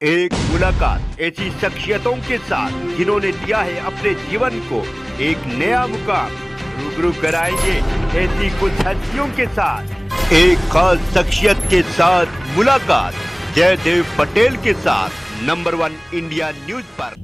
एक मुलाकात ऐसी शख्सियतों के साथ जिन्होंने दिया है अपने जीवन को एक नया मुकाम। रूबरू कराएंगे ऐसी कुछ हस्तियों के साथ एक खास शख्सियत के साथ मुलाकात जयदेव पटेल के साथ नंबर 1 इंडिया न्यूज पर।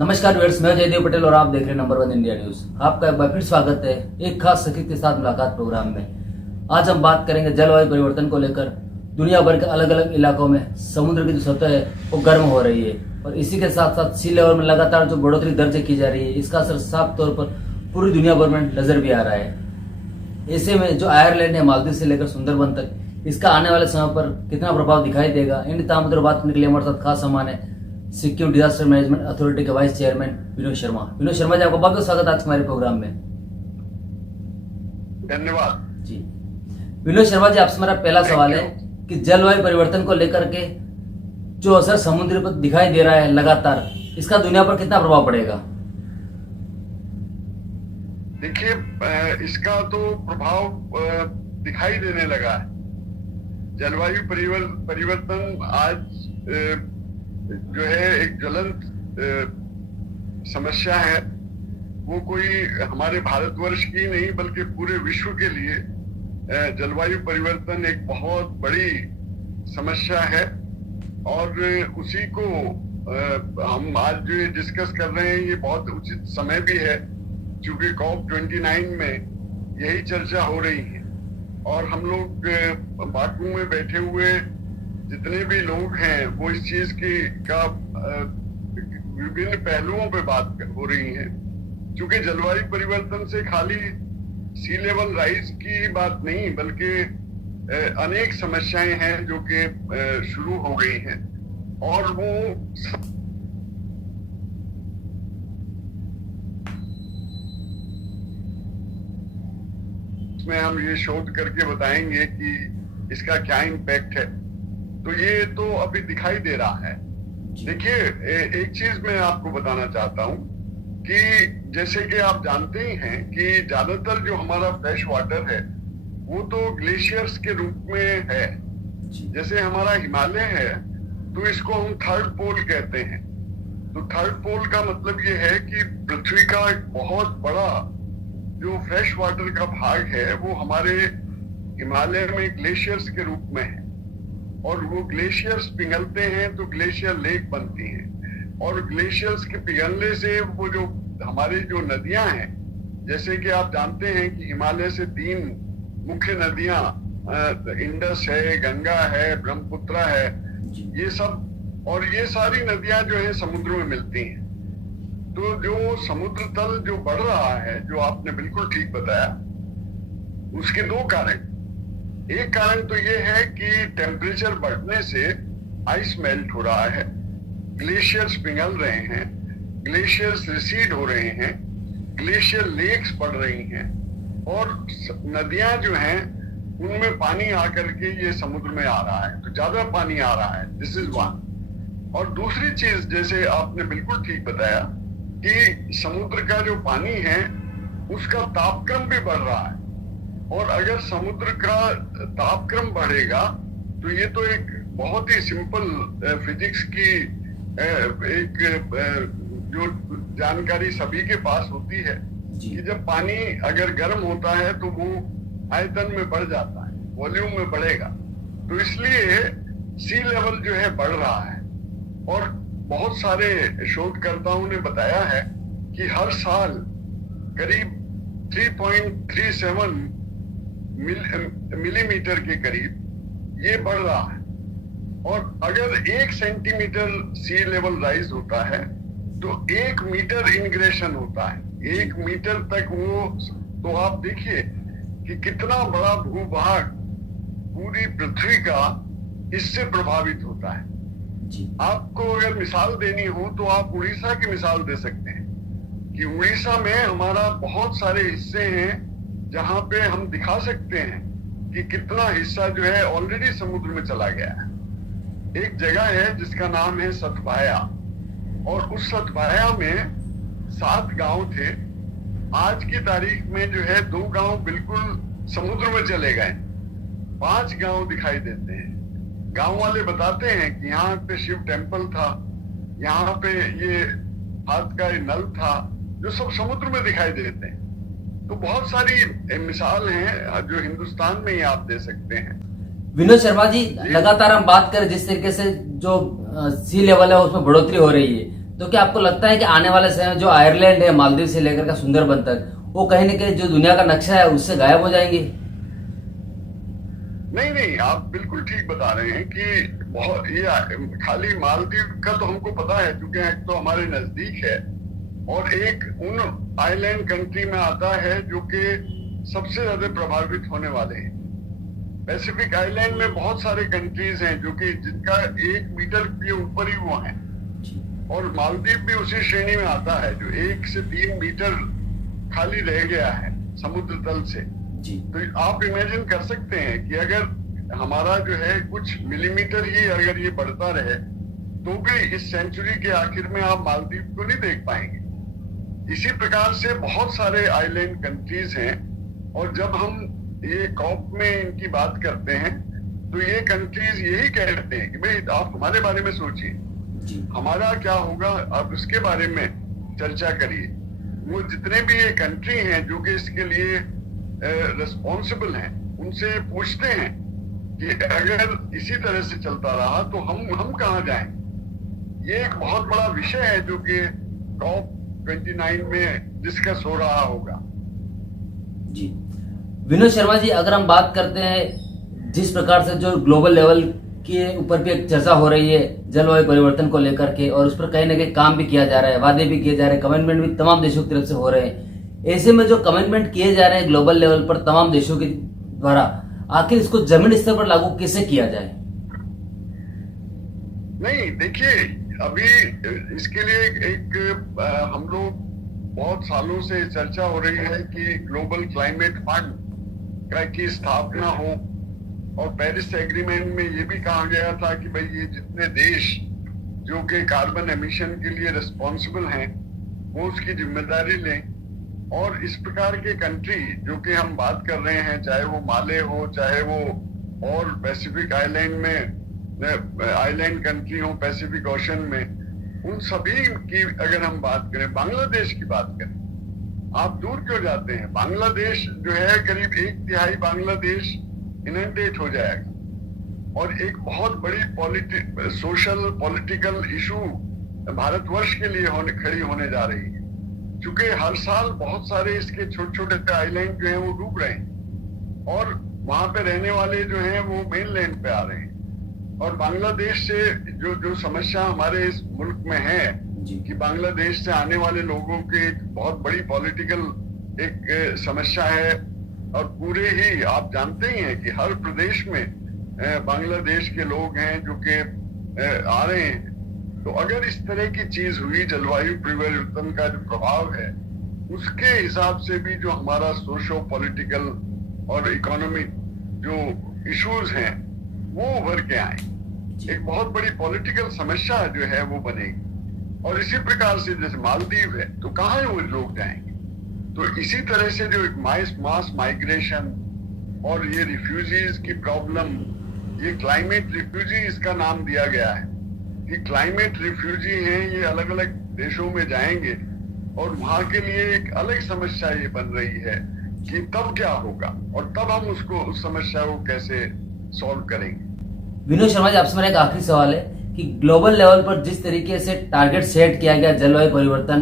नमस्कार व्यूअर्स, मैं जयदेव पटेल और आप देख रहे हैं नंबर 1 इंडिया न्यूज। आपका एक बार फिर स्वागत है एक खास शख्सियत के साथ मुलाकात प्रोग्राम में। आज हम बात करेंगे जलवायु परिवर्तन को लेकर। दुनिया भर के अलग अलग इलाकों में समुद्र की जो सतह है वो गर्म हो रही है और इसी के साथ साथ सी लेवल में लगातार जो बढ़ोतरी दर्ज की जा रही है, इसका असर साफ तौर पर पूरी दुनिया भर में नजर भी आ रहा है। ऐसे में जो आयरलैंड है, मालदीव से लेकर सुंदरबन तक, इसका आने वाले समय पर कितना प्रभाव दिखाई देगा, इन तमाम मुद्दों पर बात करने के लिए हमारे साथ खास सामान है सिक्किम डिजास्टर मैनेजमेंट अथॉरिटी के वाइस चेयरमैन विनोद शर्मा। विनोद शर्मा जी, आपका बहुत बहुत स्वागत आज हमारे प्रोग्राम में। धन्यवाद जी विनोद शर्मा जी, आपसे मेरा पहला सवाल है कि जलवायु परिवर्तन को लेकर के जो असर समुद्र पर दिखाई दे रहा है लगातार, इसका दुनिया पर कितना प्रभाव पड़ेगा? देखिए, इसका तो प्रभाव दिखाई देने लगा है। जलवायु परिवर्तन आज जो है एक ज्वलंत समस्या है। वो कोई हमारे भारतवर्ष की नहीं बल्कि पूरे विश्व के लिए जलवायु परिवर्तन एक बहुत बड़ी समस्या है और उसी को हम आज जो डिस्कस कर रहे हैं ये बहुत उचित समय भी है, क्योंकि COP29 में यही चर्चा हो रही है और हम लोग बाकू में बैठे हुए जितने भी लोग हैं वो इस चीज का विभिन्न पहलुओं पे बात हो रही है। क्योंकि जलवायु परिवर्तन से खाली सी लेवल राइज की बात नहीं बल्कि अनेक समस्याएं हैं जो कि शुरू हो गई हैं और वो इसमें हम ये शोध करके बताएंगे कि इसका क्या इम्पैक्ट है। तो ये तो अभी दिखाई दे रहा है। देखिए, एक चीज मैं आपको बताना चाहता हूं कि जैसे कि आप जानते ही हैं कि ज्यादातर जो हमारा फ्रेश वाटर है वो तो ग्लेशियर्स के रूप में है। जैसे हमारा हिमालय है तो इसको हम थर्ड पोल कहते हैं। तो थर्ड पोल का मतलब ये है कि पृथ्वी का एक बहुत बड़ा जो फ्रेश वाटर का भाग है वो हमारे हिमालय में ग्लेशियर्स के रूप में है और वो ग्लेशियर्स पिघलते हैं तो ग्लेशियर लेक बनती हैं और ग्लेशियर्स के पिघलने से वो जो हमारी जो नदियां हैं, जैसे कि आप जानते हैं कि हिमालय से 3 मुख्य नदियां इंडस है, गंगा है, ब्रह्मपुत्र है, ये सब और ये सारी नदियां जो है समुद्र में मिलती हैं। तो जो समुद्र तल जो बढ़ रहा है, जो आपने बिल्कुल ठीक बताया, उसके 2 कारण। एक कारण तो ये है कि टेम्परेचर बढ़ने से आइस मेल्ट हो रहा है, ग्लेशियर्स पिघल रहे हैं, ग्लेशियर्स रिसीड हो रहे हैं, ग्लेशियर लेक्स बढ़ रही हैं और नदियां जो हैं उनमें पानी आकर के ये समुद्र में आ रहा है, तो ज्यादा पानी आ रहा है। This is one. और दूसरी चीज, जैसे आपने बिल्कुल ठीक बताया कि समुद्र का जो पानी है उसका तापक्रम भी बढ़ रहा है और अगर समुद्र का तापक्रम बढ़ेगा तो ये तो एक बहुत ही सिंपल फिजिक्स की एक जो जानकारी सभी के पास होती है कि जब पानी अगर गर्म होता है तो वो आयतन में बढ़ जाता है, वॉल्यूम में बढ़ेगा। तो इसलिए सी लेवल जो है बढ़ रहा है और बहुत सारे शोधकर्ताओं ने बताया है कि हर साल करीब 3.37 मिलीमीटर के करीब ये बढ़ रहा है और अगर 1 सेंटीमीटर सी लेवल राइज होता है तो 1 मीटर इनग्रेशन होता है, 1 मीटर तक वो। तो आप देखिए कि कितना बड़ा भूभाग पूरी पृथ्वी का इससे प्रभावित होता है। आपको अगर मिसाल देनी हो तो आप उड़ीसा की मिसाल दे सकते हैं कि उड़ीसा में हमारा बहुत सारे हिस्से हैं जहां पे हम दिखा सकते हैं कि कितना हिस्सा जो है ऑलरेडी समुद्र में चला गया है। एक जगह है जिसका नाम है सतभाया और उस सतभाया में 7 गांव थे। आज की तारीख में जो है 2 गांव बिल्कुल समुद्र में चले गए, 5 गांव दिखाई देते हैं। गांव वाले बताते हैं कि यहाँ पे शिव टेम्पल था, यहाँ पे ये हाथ का ये नल था, जो सब समुद्र में दिखाई देते हैं। तो बहुत सारी मिसाल हैं जो हिंदुस्तान में ही आप दे सकते हैं। विनोद शर्मा जी, लगातार हम बात करें जिस तरीके से जो सी लेवल है उसमें बढ़ोतरी हो रही है, तो क्या आपको लगता है कि आने वाले समय में जो आयरलैंड है, मालदीव से लेकर का सुंदरबन तक, वो कहीं न कहीं जो दुनिया का नक्शा है उससे गायब हो जाएंगे? नहीं, आप बिल्कुल ठीक बता रहे हैं कि बहुत ये खाली मालदीव का तो हमको पता है, क्योंकि एक तो हमारे नजदीक है और एक उन आइलैंड कंट्री में आता है जो कि सबसे ज्यादा प्रभावित होने वाले हैं। पैसिफिक आइलैंड में बहुत सारे कंट्रीज हैं जो कि जिनका 1 मीटर के ऊपर ही वो हैं, और मालदीव भी उसी श्रेणी में आता है जो 1 से 3 मीटर खाली रह गया है समुद्र तल से। तो आप इमेजिन कर सकते हैं कि अगर हमारा जो है कुछ मिलीमीटर ही अगर ये बढ़ता रहे तो भी इस सेंचुरी के आखिर में आप मालदीव को नहीं देख पाएंगे। इसी प्रकार से बहुत सारे आइलैंड कंट्रीज हैं, और जब हम ये कॉप में इनकी बात करते हैं तो ये कंट्रीज यही कहते हैं कि भाई आप हमारे बारे में सोचिए, हमारा क्या होगा, आप उसके बारे में चर्चा करिए। वो जितने भी ये कंट्री हैं जो कि इसके लिए रिस्पॉन्सिबल हैं, उनसे पूछते हैं कि अगर इसी तरह से चलता रहा तो हम कहाँ जाएंगे। ये एक बहुत बड़ा विषय है जो कि कॉप 29 में डिस्कस हो रहा होगा। जी विनोद शर्मा जी, अगर हम बात करते हैं जिस प्रकार से जो ग्लोबल लेवल के ऊपर भी एक चर्चा हो रही है जलवायु परिवर्तन को लेकर के, और उस पर कहीं ना कहीं काम भी किया जा रहा है, वादे भी किए जा रहे हैं, कमिटमेंट भी तमाम देशों की तरफ से हो रहे हैं। ऐसे में जो कमिटमेंट किए जा रहे हैं ग्लोबल लेवल पर तमाम देशों के द्वारा, आखिर इसको जमीन स्तर पर लागू कैसे किया जाए? नहीं, देखिए अभी इसके लिए एक हम लोग बहुत सालों से चर्चा हो रही है कि ग्लोबल क्लाइमेट फंड की स्थापना हो, और पेरिस एग्रीमेंट में ये भी कहा गया था कि भाई ये जितने देश जो कि कार्बन एमिशन के लिए रिस्पॉन्सिबल हैं वो उसकी जिम्मेदारी लें, और इस प्रकार के कंट्री जो कि हम बात कर रहे हैं, चाहे वो माले हो, चाहे वो और पैसिफिक आइलैंड में आइलैंड कंट्री हो पैसिफिक ओशन में, उन सभी की अगर हम बात करें, बांग्लादेश की बात करें, आप दूर क्यों जाते हैं, बांग्लादेश जो है करीब 1/3 बांग्लादेश इनंडेट हो जाएगा, और एक बहुत बड़ी सोशल पॉलिटिकल इशू भारतवर्ष के लिए खड़ी होने जा रही है, क्योंकि हर साल बहुत सारे इसके छोटे छोटे आइलैंड जो हैं वो डूब रहे हैं, और वहां पे रहने वाले जो हैं वो मेनलैंड पे आ रहे हैं। और बांग्लादेश से जो समस्या हमारे इस मुल्क में है कि बांग्लादेश से आने वाले लोगों की एक बहुत बड़ी पॉलिटिकल एक समस्या है, और पूरे ही आप जानते ही हैं कि हर प्रदेश में बांग्लादेश के लोग हैं जो कि आ रहे हैं। तो अगर इस तरह की चीज हुई, जलवायु परिवर्तन का जो प्रभाव है उसके हिसाब से भी जो हमारा सोशो पॉलिटिकल और इकोनॉमिक जो इश्यूज हैं वो उभर के आए, एक बहुत बड़ी पॉलिटिकल समस्या जो है वो बनेगी। और इसी प्रकार से जैसे मालदीव है तो कहाँ वो लोग जाएंगे, तो इसी तरह से जो एक मास माइग्रेशन और ये रिफ्यूजीज की प्रॉब्लम, ये क्लाइमेट रिफ्यूजी इसका नाम दिया गया है कि क्लाइमेट रिफ्यूजी हैं, ये अलग अलग देशों में जाएंगे, और वहां के लिए एक अलग समस्या ये बन रही है कि तब क्या होगा और तब हम उस समस्या को कैसे सॉल्व करेंगे। विनोद शर्मा जी, आपसे मेरा एक आखिरी सवाल है कि ग्लोबल लेवल पर जिस तरीके से टारगेट सेट किया गया जलवायु परिवर्तन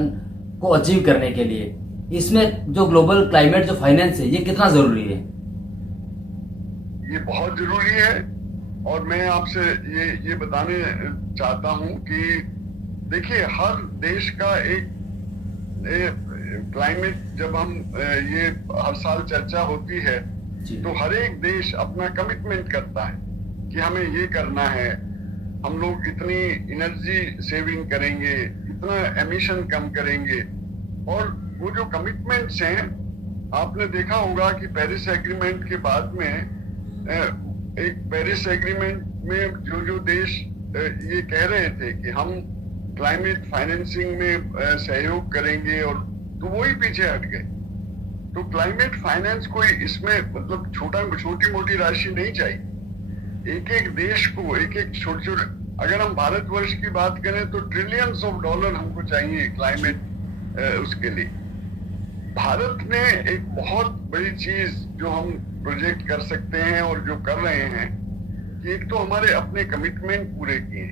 को अचीव करने के लिए, इसमें जो ग्लोबल क्लाइमेट जो फाइनेंस है ये कितना जरूरी है? ये बहुत जरूरी है, और मैं आपसे ये बताने चाहता हूं कि देखिए हर देश का एक क्लाइमेट, जब हम ये हर साल चर्चा होती है तो हर एक देश अपना कमिटमेंट करता है कि हमें ये करना है, हम लोग इतनी एनर्जी सेविंग करेंगे, इतना एमिशन कम करेंगे। और वो जो कमिटमेंट्स हैं, आपने देखा होगा कि पेरिस एग्रीमेंट के बाद में एक पेरिस एग्रीमेंट में जो देश ये कह रहे थे कि हम क्लाइमेट फाइनेंसिंग में सहयोग करेंगे, और तो वो ही पीछे हट गए। तो क्लाइमेट फाइनेंस कोई इसमें मतलब छोटी मोटी राशि नहीं चाहिए, एक एक देश को एक एक छोटे छोटे, अगर हम भारतवर्ष की बात करें तो ट्रिलियंस ऑफ डॉलर हमको चाहिए क्लाइमेट उसके लिए। भारत ने एक बहुत बड़ी चीज जो हम प्रोजेक्ट कर सकते हैं और जो कर रहे हैं कि एक तो हमारे अपने कमिटमेंट पूरे किए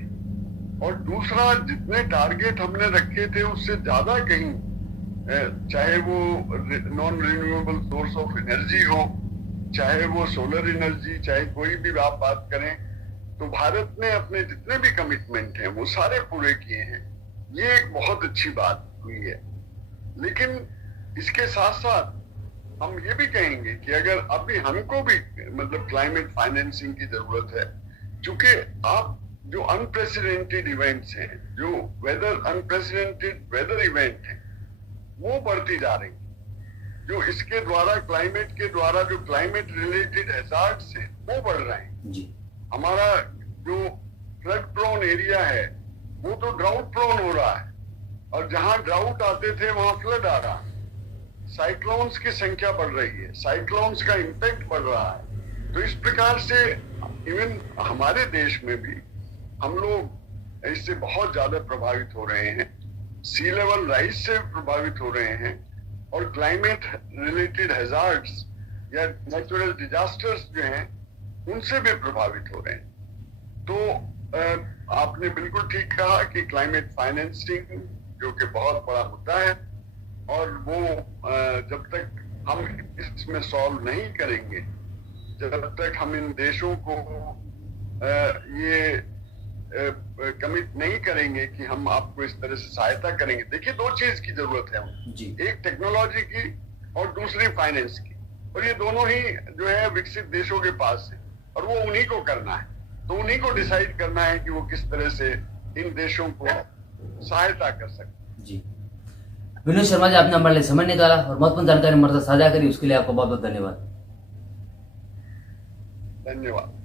और दूसरा जितने टारगेट हमने रखे थे उससे ज्यादा कहीं, चाहे वो non renewable source of energy हो, चाहे वो सोलर एनर्जी, चाहे कोई भी आप बात करें, तो भारत ने अपने जितने भी कमिटमेंट हैं वो सारे पूरे किए हैं। ये एक बहुत अच्छी बात हुई है। लेकिन इसके साथ साथ हम ये भी कहेंगे कि अगर अभी हमको भी मतलब क्लाइमेट फाइनेंसिंग की जरूरत है, क्योंकि आप जो अनप्रेसिडेंटेड इवेंट्स हैं, जो अनप्रेसिडेंटेड वेदर इवेंट हैं, वो बढ़ती जा रही है। जो इसके द्वारा क्लाइमेट के द्वारा जो क्लाइमेट रिलेटेड हैजार्ड्स हैं वो बढ़ रहे हैं जी। हमारा जो फ्लड प्रोन एरिया है वो तो ड्राउट प्रोन हो रहा है, और जहां ड्राउट आते थे वहां फ्लड आ रहा है। साइक्लोन्स की संख्या बढ़ रही है, साइक्लोन्स का इम्पैक्ट बढ़ रहा है। तो इस प्रकार से इवन हमारे देश में भी हम लोग इससे बहुत ज्यादा प्रभावित हो रहे हैं, सी लेवल राइज से प्रभावित हो रहे हैं, और क्लाइमेट रिलेटेड हैजार्ड्स या नेचुरल डिजास्टर्स जो हैं उनसे भी प्रभावित हो रहे हैं। तो आपने बिल्कुल ठीक कहा कि क्लाइमेट फाइनेंसिंग जो कि बहुत बड़ा मुद्दा है, और वो जब तक हम इसमें सॉल्व नहीं करेंगे, जब तक हम इन देशों को ये कमिट नहीं करेंगे कि हम आपको इस तरह से सहायता करेंगे। देखिए, दो चीज की जरूरत है जी। एक टेक्नोलॉजी की और दूसरी फाइनेंस की, और ये दोनों ही जो है विकसित देशों के पास है, और वो उन्हीं को करना है। तो उन्हीं को डिसाइड करना है कि वो किस तरह से इन देशों को सहायता कर सकते। जी, विनोद शर्मा जी, आपने हमारे लिए समय निकाला और महत्वपूर्ण जानकारी हमारे साथ साझा करी, उसके लिए आपको बहुत बहुत धन्यवाद। धन्यवाद।